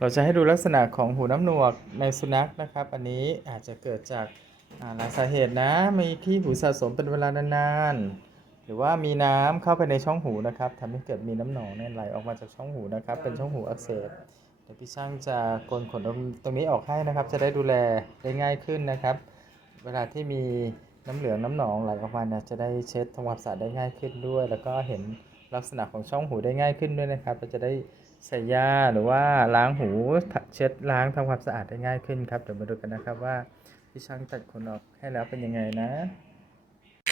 เราจะให้ดูลักษณะของหูน้ำหนวกในสุนัขนะครับ อันนี้อาจจะเกิดจากหลายสาเหตุนะ มีขี้หูสะสมเป็นเวลานานๆ หรือว่ามีน้ำเข้าไปในช่องหูนะครับทำให้เกิดมีน้ำหนองเนี่ยไหลออกมาจากช่องหูนะครับ เป็นช่องหูอักเสบ เดี๋ยวพี่ช่างจะโกนขนตรงตรงนี้ออกให้นะครับ จะได้ดูแลได้ง่ายขึ้นนะครับ เวลาที่มีน้ำเหลืองน้ำหนองไหลออกมาเนี่ยจะได้เช็ดทำความสะอาดได้ง่ายขึ้นด้วย แล้วก็เห็น ลักษณะของช่องหูได้ง่ายขึ้นด้วยนะครับ เราจะได้ใส่ยาหรือว่าล้างหูเช็ดล้างทำความสะอาดได้ง่ายขึ้นครับ เดี๋ยวมาดูกันนะครับว่าพี่ช่างตัดขนออกให้แล้วเป็นยังไงนะ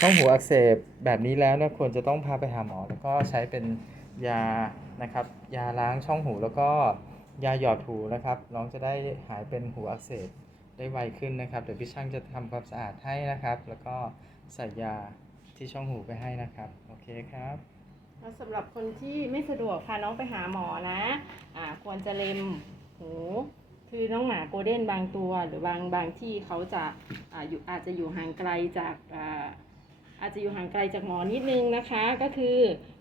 ช่องหูอักเสบแบบนี้แล้วนี่ยควรจะต้องพาไปหาหมอ แล้วก็ใช้เป็นยานะครับ ยาล้างช่องหูแล้วก็ยาหยอดหูนะครับน้องจะได้หายเป็นหูอักเสบได้ไวขึ้นนะครับ เดี๋ยวพี่ช่างจะทำความสะอาดให้นะครับ แล้วก็ใส่ยาที่ช่องหูไปให้นะครับ โอเคครับ แล้วสำหรับคนที่ไม่สะดวกพาน้องไปหาหมอนะ อ่า ควรจะเล็มหูคือน้องหมาโกลเด้นบางตัวหรือบางบางที่เขาจะอ่าอยู่อาจจะอยู่ห่างไกลจากอ่าอาจจะอยู่ห่างไกลจากหมอนิดนึงนะคะ ก็คือ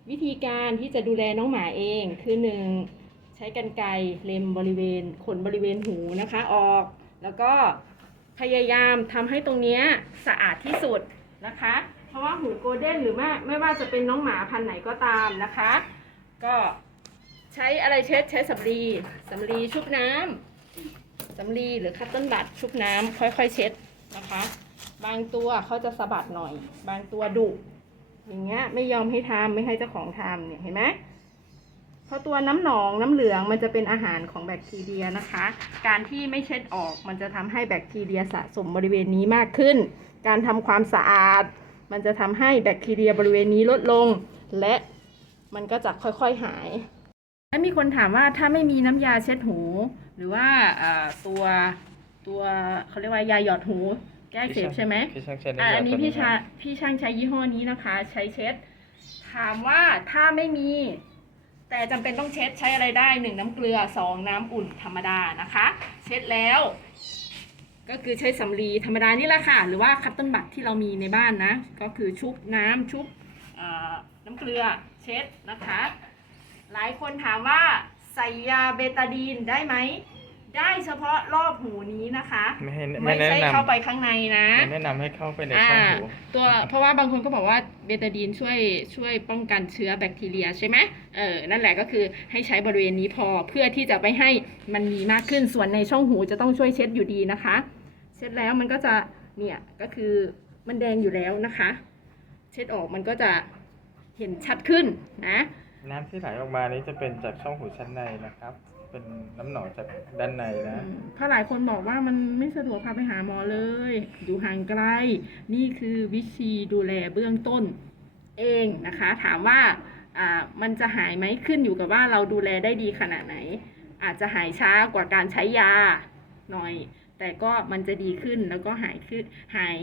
วิธีการที่จะดูแลน้องหมาเองคือหนึ่งใช้กรรไกรเล็มบริเวณขนบริเวณหูนะคะออก แล้วก็พยายามทำให้ตรงเนี้ยสะอาดที่สุด นะคะ เพราะว่าหูโกลเด้นหรือไม่ไม่ว่าจะเป็นน้องหมาพันไหนก็ตามนะคะ ก็ใช้อะไรเช็ดใช้สำลีสำลีชุบน้ำสำลีหรือคัตเติ้ลบัตชุบน้ำค่อยๆเช็ดนะคะ บางตัวเขาจะสะบัดหน่อย บางตัวดุอย่างเงี้ยไม่ยอมให้ทำไม่ให้เจ้าของทำเนี่ยเห็นไหม เพราะตัวน้ำหนองน้ำเหลืองมันจะเป็นอาหารของแบคทีเรียนะคะ การที่ไม่เช็ดออกมันจะทำให้แบคทีเรียสะสมบริเวณนี้มากขึ้น การทำความสะอาด มันจะทำให้แบคทีเรียบริเวณนี้ลดลง และมันก็จะค่อยๆหาย แล้วมีคนถามว่าถ้าไม่มีน้ำยาเช็ดหู หรือว่าอ่าตัวตัวเขาเรียกว่ายาหยอดหู แก้เสพใช่ไหมพี่ช่างใช้ได้อะอันนี้ตัวพี่ชาะพี่ช่างใช้ยี่ห้อนี้นะคะ ใช้เช็ด ถามว่าถ้าไม่มี แต่จำเป็นต้องเช็ดใช้อะไรได้หนึ่งน้ำเกลือสองน้ำอุ่นธรรมดานะคะ เช็ดแล้ว ก็คือใช้สำลีธรรมดานี่แหละค่ะ หรือว่าคัตเติ้ลบัตที่เรามีในบ้านนะ ก็คือชุบน้ำชุบน้ำเกลือเช็ดนะคะ หลายคนถามว่าใส่ยาเบตาดีนได้ไหม ได้เฉพาะรอบหูนี้นะคะ ไม่ให้ไม่ไม่แนะใช่นำเข้าไปข้างในนะไม่แนะนำให้เข้าไปในอ่าช่องหูตัวเพราะว่าบางคนก็บอกว่าเบตาดีนช่วยช่วยป้องกันเชื้อแบคทีเรียใช่ไหมเออนั่นแหละก็คือให้ใช้บริเวณนี้พอเพื่อที่จะไม่ให้มันมีมากขึ้นส่วนในช่องหูจะต้องช่วยเช็ดอยู่ดีนะคะ เช็ดแล้วมันก็จะเนี่ยก็คือมันแดงอยู่แล้วนะคะ เช็ดออกมันก็จะเห็นชัดขึ้นนะ น้ำที่ไหลออกมานี้จะเป็นจากช่องหูชั้นในนะครับ เป็นน้ำหนองจากด้านในนะอืมถ้าหลายคนบอกว่ามันไม่สะดวกพาไปหาหมอเลย อยู่ห่างไกล นี่คือวิธีดูแลเบื้องต้นเองนะคะ ถามว่าอ่ามันจะหายไหมขึ้นอยู่กับว่าเราดูแลได้ดีขนาดไหน อาจจะหายช้ากว่าการใช้ยาหน่อย แต่ก็มันจะดีขึ้นแล้วก็หายขึ้นหาย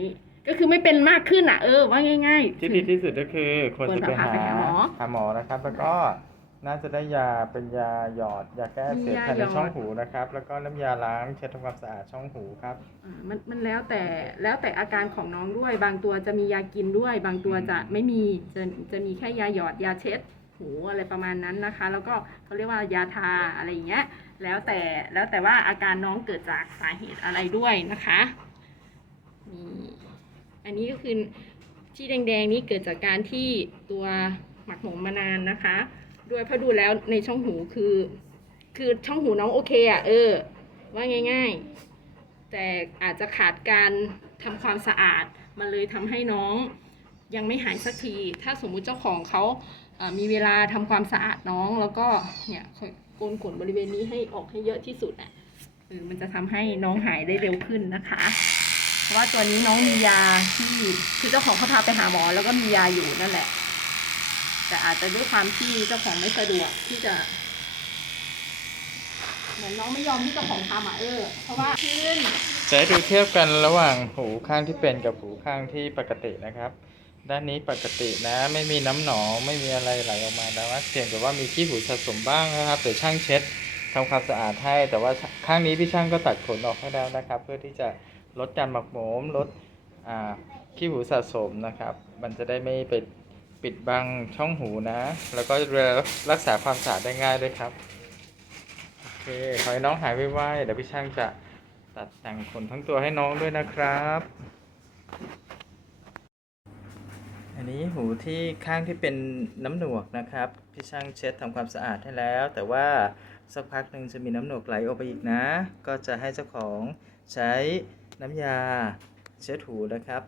ก็คือไม่เป็นมากขึ้นอะเออว่าง่าย ๆ ที่ดีที่สุดก็คือควรควรจะไปพาหาไปหาหมอหาหมอนะครับแล้วก็ น่าจะได้ยาเป็นยาหยอดยาแก้อักเสบมียาภายในหยอด ช่องหูนะครับ แล้วก็น้ำยาล้างเช็ดทำความสะอาดช่องหูครับ อ่ามันมันแล้วแต่แล้วแต่อาการของน้องด้วย บางตัวจะมียากินด้วย บางตัวจะไม่มีจะจะมีแค่ยาหยอดยาเช็ดหูอะไรประมาณนั้นนะคะ แล้วก็เขาเรียกว่ายาทาอะไรอย่างเงี้ยแล้วแต่แล้วแต่ว่าอาการน้องเกิดจากสาเหตุอะไรด้วยนะคะนี่อันนี้ก็คือที่แดงๆนี้เกิดจากการที่ตัวหมักหมมมานานนะคะ ด้วยเพราะดูแล้วในช่องหูคือ คือช่องหูน้องโอเคอะเออ ว่าง่าย ๆ แต่อาจจะขาดการทำความสะอาดมันเลยทำให้น้องยังไม่หายสักที ถ้าสมมุติเจ้าของเขามีเวลาทำความสะอาดน้องแล้วก็เนี่ยโกนขนบริเวณนี้ให้ออกให้เยอะที่สุดอะเออมันจะทำให้น้องหายได้เร็วขึ้นนะคะ เพราะว่าตัวนี้น้องมียาที่คือเจ้าของเขาพาไปหาหมอแล้วก็มียาอยู่นั่นแหละ แต่อาจจะด้วยความที่เจ้าของไม่สะดวกที่จะเหมือนน้องไม่ยอมที่เจ้าของทำอะเออ เพราะว่าขึ้นจะให้ดูเทียบกันระหว่างหูข้างที่เป็นกับหูข้างที่ปกตินะครับ ด้านนี้ปกตินะ ไม่มีน้ำหนองไม่มีอะไรไหลออกมาแต่ว่าเพียงแต่ว่ามีขี้หูสะสมบ้างนะครับเดี๋ยวช่างเช็ดทำความสะอาดให้ แต่ว่าข้างนี้พี่ช่างก็ตัดขนออกให้แล้วนะครับ เพื่อที่จะลดการหมักหมมลดขี้หูสะสมนะครับ มันจะได้ไม่ไป ปิดบังช่องหูนะ แล้วก็ดูแลรักษาความสะอาดได้ง่ายด้วยครับ โอเค ขอให้น้องหายไวๆเดี๋ยวพี่ช่างจะตัดแต่งขนทั้งตัวให้น้องด้วยนะครับ อันนี้หูที่ข้างที่เป็นน้ำหนวกนะครับ พี่ช่างเช็ดทำความสะอาดให้แล้ว แต่ว่าสักพักหนึ่งจะมีน้ำหนวกไหลออกไปอีกนะ ก็จะให้เจ้าของใช้น้ำยาเช็ดหูนะครับ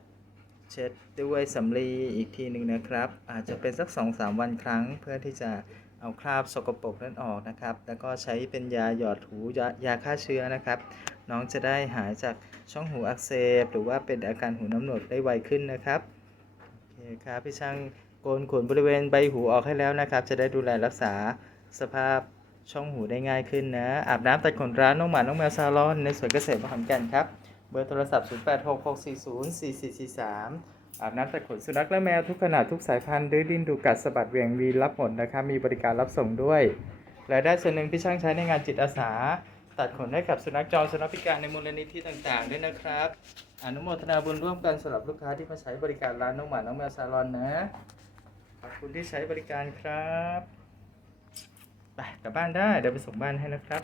เช็ดด้วยสำลีอีกทีหนึ่งนะครับ อาจจะเป็นสัก 2-3 วันครั้ง เพื่อที่จะเอาคราบสกปรกนั้นออกนะครับ แล้วก็ใช้เป็นยาหยอดหูยายาฆ่าเชื้อนะครับ น้องจะได้หายจากช่องหูอักเสบ หรือว่าเป็นอาการหูน้ำหนวกได้ไวขึ้นนะครับโอเคครับพี่ช่างโกนขนบริเวณใบหูออกให้แล้วนะครับ จะได้ดูแลรักษาสภาพช่องหูได้ง่ายขึ้นนะ อาบน้ำตัดขนร้านน้องหมา น้องแมวซาลอน ในสวนเกษตรมหาวิทยาลัยครับ เบอร์โทรศัพท์ 0866404443 อาบน้ำตัดขนสุนัขและแมวทุกขนาดทุกสายพันธุ์ดื้อดิ้นดูกัดสะบัดเหวี่ยงวีรับหมดนะครับมีบริการรับส่งด้วยรายได้ส่วนหนึ่งพี่ช่างใช้ในงานจิตอาสา ตัดขนให้กับสุนัขจรสุนัขพิการในมูลนิธิต่างๆ ด้วยนะครับ อนุโมทนาบุญร่วมกันสำหรับลูกค้าที่มาใช้บริการร้านน้องหมาน้องแมวซาลอนนะ ขอบคุณที่ใช้บริการครับ ไปกลับบ้านได้เดี๋ยวไปส่งบ้านให้นะครับ